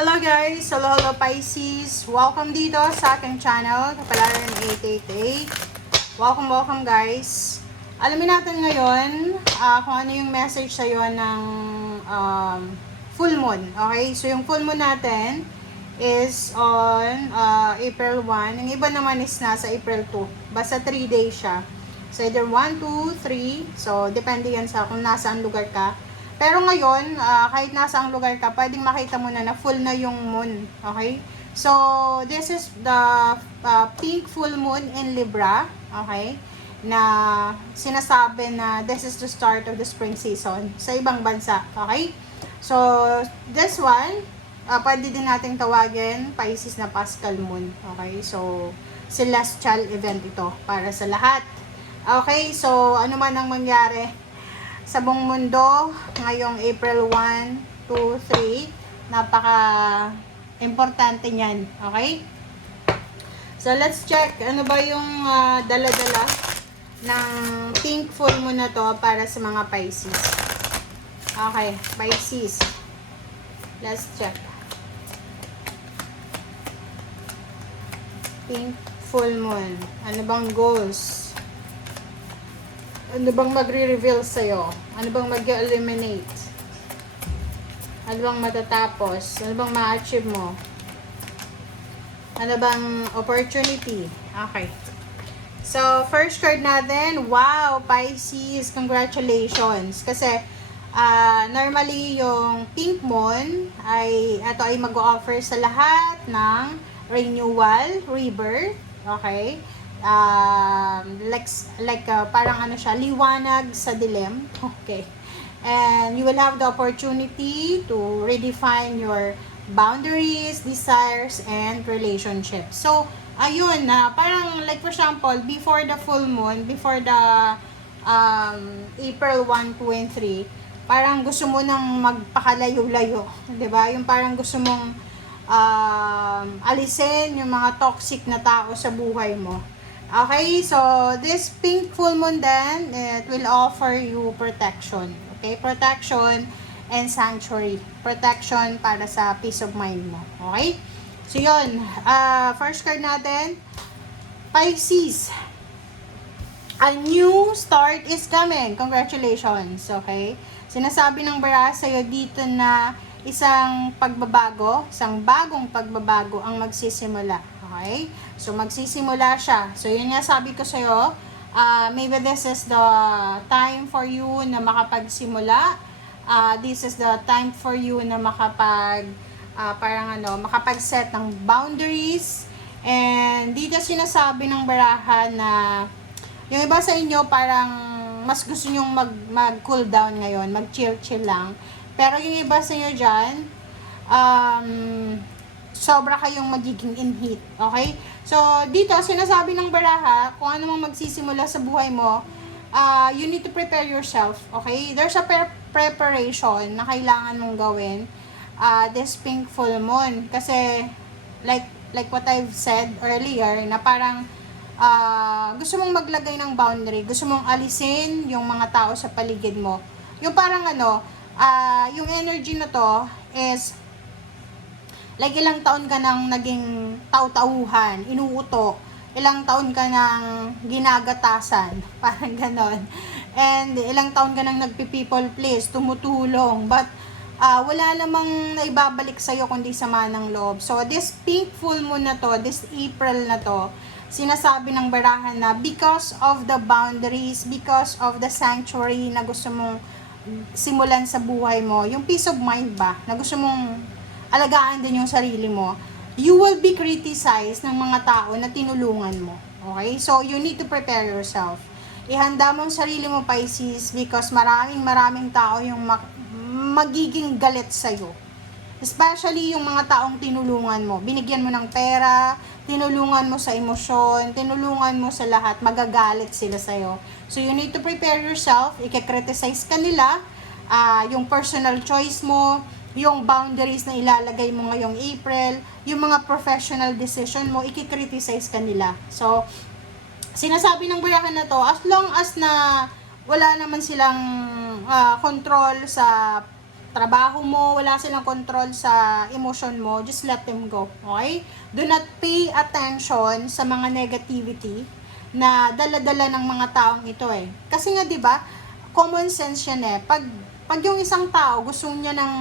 Hello guys! Hello Pisces! Welcome dito sa aking channel, Kapalaran 888. Welcome guys! Alamin natin ngayon kung ano yung message sa'yo ng full moon. Okay? So yung full moon natin is on April 1. Yung iba naman is nasa April 2. Basta 3 days siya. So either 1, 2, 3. So depende yan sa kung nasaan lugar ka. Pero ngayon, kahit nasa ang lugar ka, pwedeng makita mo na full na yung moon. Okay? So, this is the pink full moon in Libra. Okay? Na sinasabi na this is the start of the spring season sa ibang bansa. Okay? So, this one, pwede din nating tawagin Pisces na Paschal Moon. Okay? So, celestial event ito para sa lahat. Okay? So, ano man ang mangyari sa buong mundo ngayong April 1, 2, 3, napaka-importante niyan. Okay? So, let's check. Ano ba yung dala-dala ng pink full moon na to para sa mga Pisces? Okay, Pisces. Let's check. Pink full moon. Ano bang goals? Ano bang magre-reveal sa'yo? Ano bang mag-eliminate? Ano bang matatapos? Ano bang ma-achieve mo? Ano bang opportunity? Okay. So, first card natin, wow, Pisces, congratulations. Kasi, normally yung pink moon, ito ay mag-offer sa lahat ng renewal, rebirth, okay? Parang ano siya, liwanag sa dilim. Okay. And you will have the opportunity to redefine your boundaries, desires, and relationships. So, ayun na, parang like for example, before the full moon, before the April 1, 2, and 3, parang gusto mo nang magpakalayo-layo. 'Di ba? Yung parang gusto mong alisin yung mga toxic na tao sa buhay mo. Okay, so this pink full moon then, it will offer you protection. Okay, protection and sanctuary. Protection para sa peace of mind mo. Okay? So yun, first card natin, Pisces. A new start is coming. Congratulations. Okay? Sinasabi ng baraha sa'yo dito na isang pagbabago, isang bagong pagbabago ang magsisimula. Okay? So, magsisimula siya. So, yun nga sabi ko sa'yo, maybe this is the time for you na makapagsimula. This is the time for you na makapag-set ng boundaries. And dito sinasabi ng baraha na yung iba sa inyo parang mas gusto nyong mag-cool down ngayon, mag-chill-chill lang. Pero yung iba sa inyo dyan, sobra kayong magiging in heat. Okay? So, dito, sinasabi ng baraha, kung ano mang magsisimula sa buhay mo, you need to prepare yourself. Okay? There's a preparation na kailangan mong gawin this pink full moon. Kasi, like what I've said earlier, na parang gusto mong maglagay ng boundary, gusto mong alisin yung mga tao sa paligid mo. Yung parang yung energy na to is like ilang taon ka nang naging taw-tauhan, inuuto, ilang taon ka nang ginagatasan, parang ganon. And ilang taon ka nang nagpi-people please, tumutulong, but wala namang naibabalik sa'yo kundi sama ng loob. So this pink full moon na to, this April na to, sinasabi ng barahan na because of the boundaries, because of the sanctuary na gusto mong simulan sa buhay mo, yung peace of mind ba, na gusto mong alagaan din yung sarili mo, you will be criticized ng mga tao na tinulungan mo. Okay? So, you need to prepare yourself. Ihanda mo ang sarili mo, Pisces, because maraming tao yung magiging galit sa'yo. Especially yung mga taong tinulungan mo. Binigyan mo ng pera, tinulungan mo sa emosyon, tinulungan mo sa lahat, magagalit sila sa'yo. So, you need to prepare yourself. Ika-criticize ka nila, yung personal choice mo, yung boundaries na ilalagay mo ngayong April, yung mga professional decision mo, i-criticize ka nila. So, sinasabi ng barahan na to, as long as na wala naman silang control sa trabaho mo, wala silang control sa emotion mo, just let them go. Okay? Do not pay attention sa mga negativity na dala-dala ng mga taong ito eh. Kasi nga 'di ba, common sense yan eh. Pag yung isang tao gusto niya ng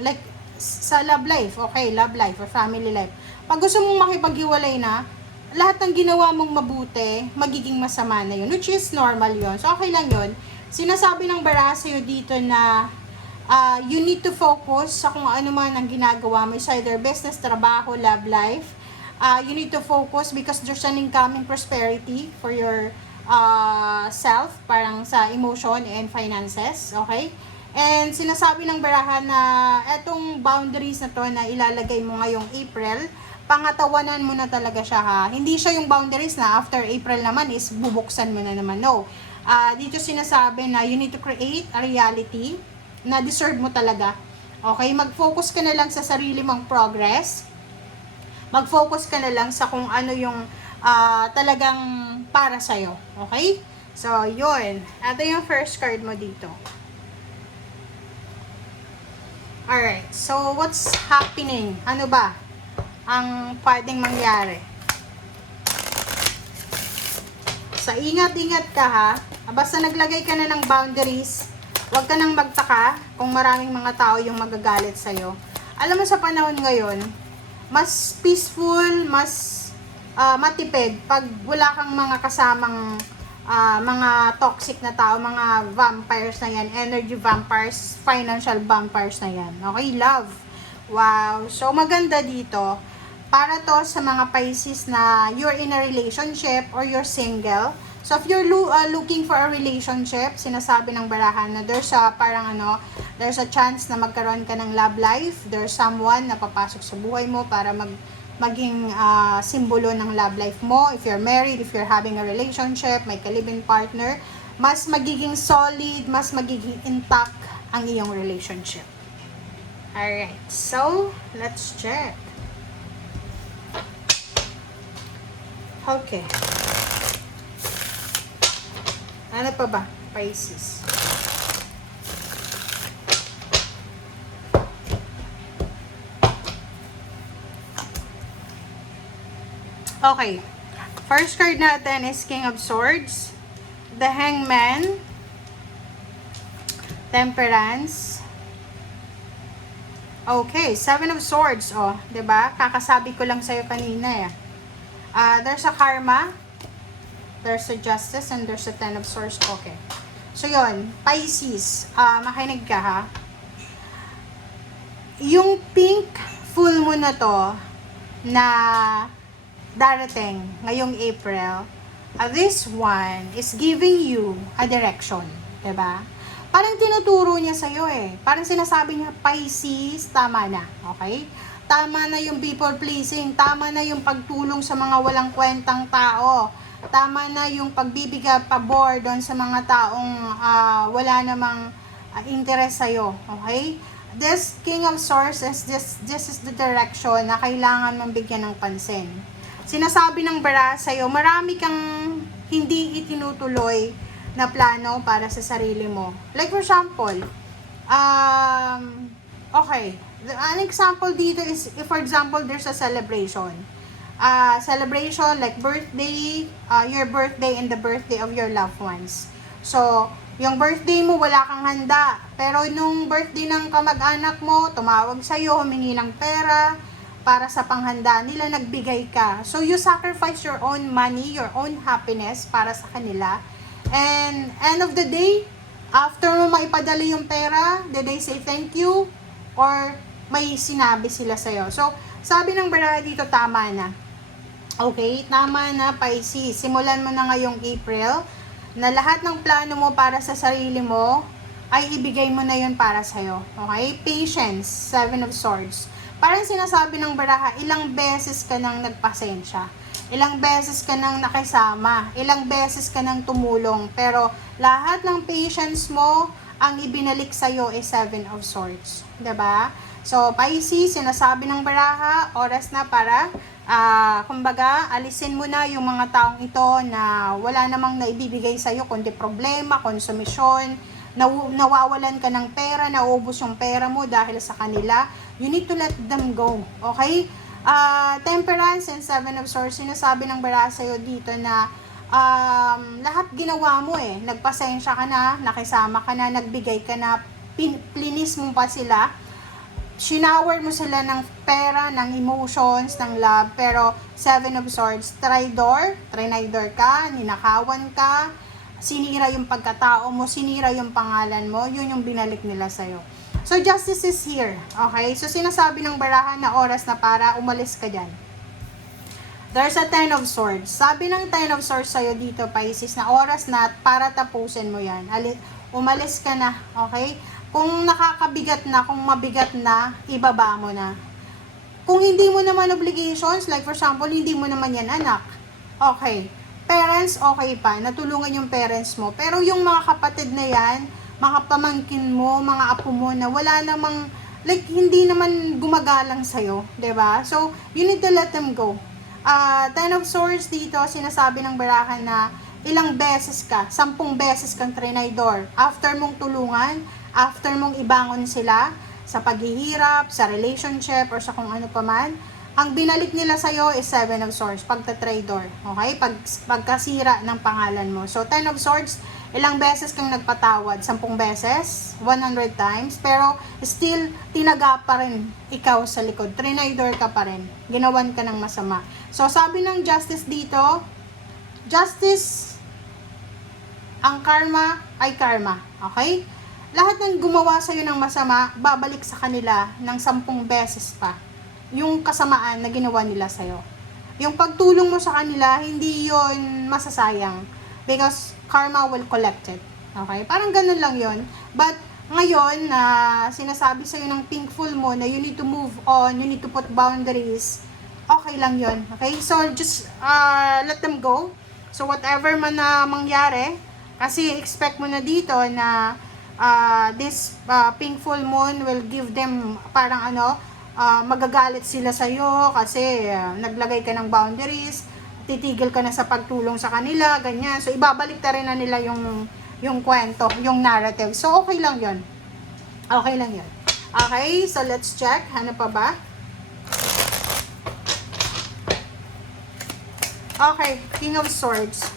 like sa love life, okay, love life or family life. Pag gusto mong makipaghiwalay na, lahat ng ginawa mong mabuti, magiging masama na yun, which is normal yun. So okay lang yun. Sinasabi ng baraha sa'yo dito na you need to focus sa kung ano man ang ginagawa mo. It's either business, trabaho, love life. You need to focus because there's an incoming prosperity for your self, parang sa emotion and finances, okay? And sinasabi ng baraha na etong boundaries na to na ilalagay mo ngayong April, pangatawanan mo na talaga siya ha. Hindi siya yung boundaries na after April naman is bubuksan mo na naman. No. Dito sinasabi na you need to create a reality na deserve mo talaga. Okay? Mag-focus ka na lang sa sarili mong progress. Mag-focus ka na lang sa kung ano yung talagang para sa'yo. Okay? So, yun. Ito yung first card mo dito. Alright. So, what's happening? Ano ba ang pwedeng mangyari? Sa ingat-ingat ka ha. Basta naglagay ka na ng boundaries, huwag ka nang magtaka kung maraming mga tao yung magagalit sa'yo. Alam mo sa panahon ngayon, mas peaceful, mas matipid pag wala kang mga kasamang mga toxic na tao, mga vampires na yan, energy vampires, financial vampires na yan. Okay, love. Wow. So, maganda dito. Para to sa mga Pisces na you're in a relationship or you're single. So, if you're looking for a relationship, sinasabi ng barahan na there's a parang there's a chance na magkaroon ka ng love life. There's someone na papasok sa buhay mo para maging simbolo ng love life mo. If you're married, if you're having a relationship, may ka-live-in partner, mas magiging solid, mas magiging intact ang iyong relationship. Alright, so, let's check. Okay. Ano pa ba? Pisces. Okay. First card natin is King of Swords, the Hangman, Temperance. Okay, Seven of Swords, oh, 'di ba? Kakasabi ko lang sa'yo kanina eh. There's a karma, there's a justice, and there's a Ten of Swords. Okay. So, yon, Pisces, makinig ka ha. Yung pink full moon na to, na darating ngayong April, this one is giving you a direction. Diba? Parang tinuturo niya sa'yo eh. Parang sinasabi niya, Pisces, tama na. Okay? Tama na yung people pleasing. Tama na yung pagtulong sa mga walang kwentang tao. Tama na yung pagbibigay pabor doon sa mga taong wala namang interest sa'yo. Okay? This King of Swords, this is the direction na kailangan mong bigyan ng pansin. Sinasabi ng bara sa'yo, marami kang hindi itinutuloy na plano para sa sarili mo. Like for example, okay, an example dito is, if for example, there's a celebration. Celebration like birthday, your birthday and the birthday of your loved ones. So, yung birthday mo, wala kang handa. Pero nung birthday ng kamag-anak mo, tumawag sa'yo, humingi ng pera para sa panghanda nila, nagbigay ka. So, you sacrifice your own money, your own happiness para sa kanila. And end of the day, after mo maipadala yung pera, did they say thank you? Or may sinabi sila sa'yo? So, sabi ng baraha dito, tama na. Okay, tama na, Pisces. Simulan mo na ngayong April na lahat ng plano mo para sa sarili mo ay ibigay mo na yun para sa'yo. Okay? Patience, Seven of Swords. Parang sinasabi ng baraha, ilang beses ka nang nagpasensya. Ilang beses ka nang nakisama. Ilang beses ka nang tumulong. Pero lahat ng patience mo, ang ibinalik sa'yo is Seven of Swords. Diba? So, Pisces, sinasabi ng baraha, oras na para kumbaga, alisin mo na yung mga taong ito na wala namang naibibigay sa'yo kundi problema, konsumisyon, nawawalan ka ng pera, nauubos yung pera mo dahil sa kanila, you need to let them go. Okay? Temperance and Seven of Swords, sinasabi ng baraha sa'yo dito na lahat ginawa mo eh. Nagpasensya ka na, nakisama ka na, nagbigay ka na, plinis mo pa sila. Shinower mo sila ng pera, ng emotions, ng love. Pero Seven of Swords, trinidor ka, ninakawan ka, sinira yung pagkatao mo, sinira yung pangalan mo, yun yung binalik nila sa'yo. So, justice is here. Okay? So, sinasabi ng baraha na oras na para umalis ka dyan. There's a Ten of Swords. Sabi ng Ten of Swords sa'yo dito, Pisces, na oras na para tapusin mo yan. Umalis ka na. Okay? Kung nakakabigat na, kung mabigat na, ibaba mo na. Kung hindi mo naman obligations, like for example, hindi mo naman yan anak. Okay. Parents, okay pa. Natulungan yung parents mo. Pero yung mga kapatid na yan, mga pamangkin mo, mga apo mo na wala namang, like, hindi naman gumagalang sa'yo. 'Di ba? So, you need to let them go. Ten of Swords dito, sinasabi ng baraha na ilang beses ka, 10 beses kang trinidor. After mong tulungan, after mong ibangon sila sa paghihirap, sa relationship, or sa kung ano pa man, ang binalik nila sa'yo is Seven of Swords, pagta-trador. Okay? Pagkasira ng pangalan mo. So, Ten of Swords, ilang beses kang nagpatawad? 10 beses? 100 times? Pero, still, tinaga pa rin ikaw sa likod. Trinidor ka pa rin. Ginawan ka ng masama. So, sabi ng justice dito, justice, ang karma ay karma. Okay? Lahat ng gumawa sa'yo ng masama, babalik sa kanila ng 10 beses pa yung kasamaan na ginawa nila sa'yo. Yung pagtulong mo sa kanila, hindi yon masasayang. Because karma will collect it. Okay? Parang ganun lang yon. But ngayon, na sinasabi sa'yo ng pink full moon na you need to move on, you need to put boundaries, okay lang yon. Okay? So, just let them go. So, whatever man na mangyari, kasi expect mo na dito na this pink full moon will give them parang magagalit sila sa'yo kasi naglagay ka ng boundaries, titigil ka na sa pagtulong sa kanila, ganyan. So, ibabalik na rin na nila yung kwento, yung narrative. So, okay lang yon. Okay lang yon. Okay, so let's check. Ano pa ba? Okay, King of Swords.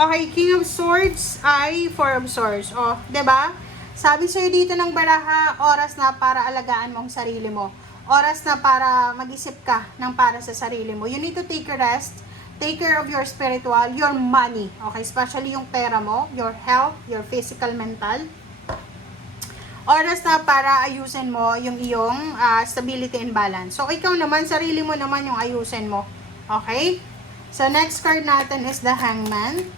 Okay, King of Swords ay Four of Swords. O, 'di ba? Sabi sa'yo dito ng baraha, oras na para alagaan mo ang sarili mo. Oras na para mag-isip ka ng para sa sarili mo. You need to take a rest. Take care of your spiritual, your money. Okay, especially yung pera mo, your health, your physical, mental. Oras na para ayusin mo yung iyong stability and balance. So, ikaw naman, sarili mo naman yung ayusin mo. Okay? So, next card natin is the Hangman.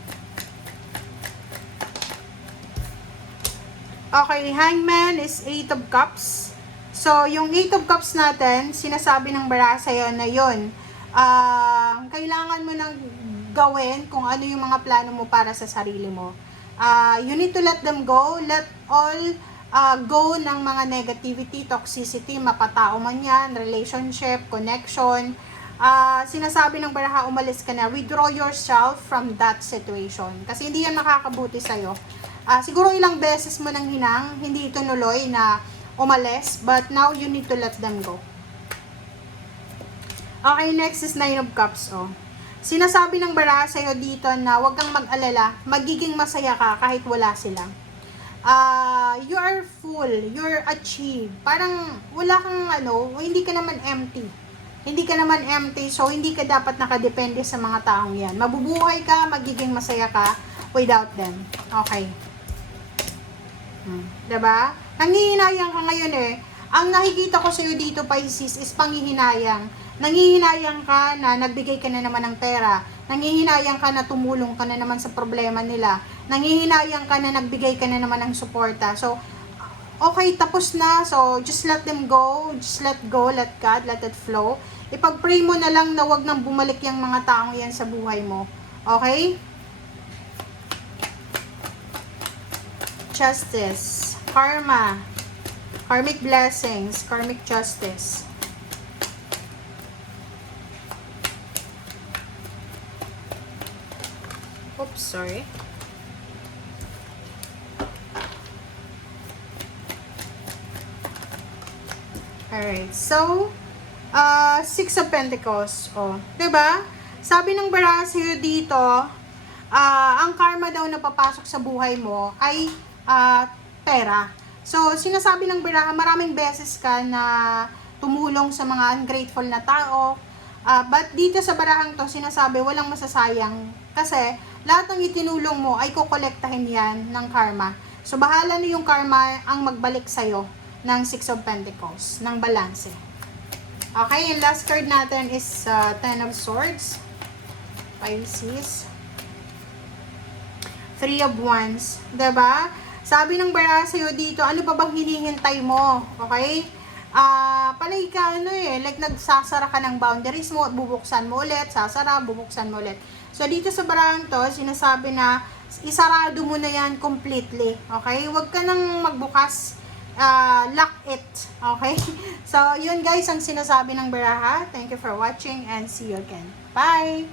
Okay, Hangman is 8 of Cups. So, yung 8 of Cups natin, sinasabi ng baraha sa'yo na yun, kailangan mo nang gawin kung ano yung mga plano mo para sa sarili mo. You need to let them go. Let all go ng mga negativity, toxicity, mapatao man yan, relationship, connection. Sinasabi ng baraha, umalis ka na. Withdraw yourself from that situation. Kasi hindi yan makakabuti sa'yo. Siguro ilang beses mo nang hinang, hindi ito nuloy na umalis, but now you need to let them go. Okay, next is Nine of Cups. Sinasabi ng baraha sa'yo dito na huwag kang mag-alala, magiging masaya ka kahit wala sila. You are full, you're achieved. Parang wala kang hindi ka naman empty. Hindi ka naman empty, so hindi ka dapat nakadepende sa mga taong yan. Mabubuhay ka, magiging masaya ka without them. Okay. Diba? Nangihinayang ka ngayon eh. Ang nakikita ko sa'yo dito, Pisces, is panghihinayang. Nangihinayang ka na nagbigay ka na naman ng pera. Nangihinayang ka na tumulong ka na naman sa problema nila. Nangihinayang ka na nagbigay ka na naman ng suporta. So, okay, tapos na. So, just let them go. Just let go, let God, let it flow. Ipag-pray mo na lang na wag nang bumalik yung mga taong yan sa buhay mo. Okay? Justice, karma, karmic blessings, karmic justice. Oops, sorry. Alright, so, Six of Pentacles. O, diba? Sabi ng baraha sa'yo dito, ang karma daw na papasok sa buhay mo ay pera. So, sinasabi ng baraha, maraming beses ka na tumulong sa mga ungrateful na tao. But dito sa barahang to, sinasabi, walang masasayang. Kasi, lahat ng itinulong mo ay kukolektahin yan ng karma. So, bahala na yung karma ang magbalik sa'yo ng Six of Pentacles, ng balanse. Okay, yung last card natin is Ten of Swords, Pisces, Three of Wands, diba? Sabi ng baraha sa'yo dito, ano pa bang hinihintay mo? Okay? Palagi ka, like nagsasara ka ng boundaries mo, bubuksan mo ulit, sasara, bubuksan mo ulit. So, dito sa barahang to, sinasabi na, isarado mo na yan completely. Okay? Huwag ka nang magbukas, lock it. Okay? So, yun guys, ang sinasabi ng baraha. Thank you for watching and see you again. Bye!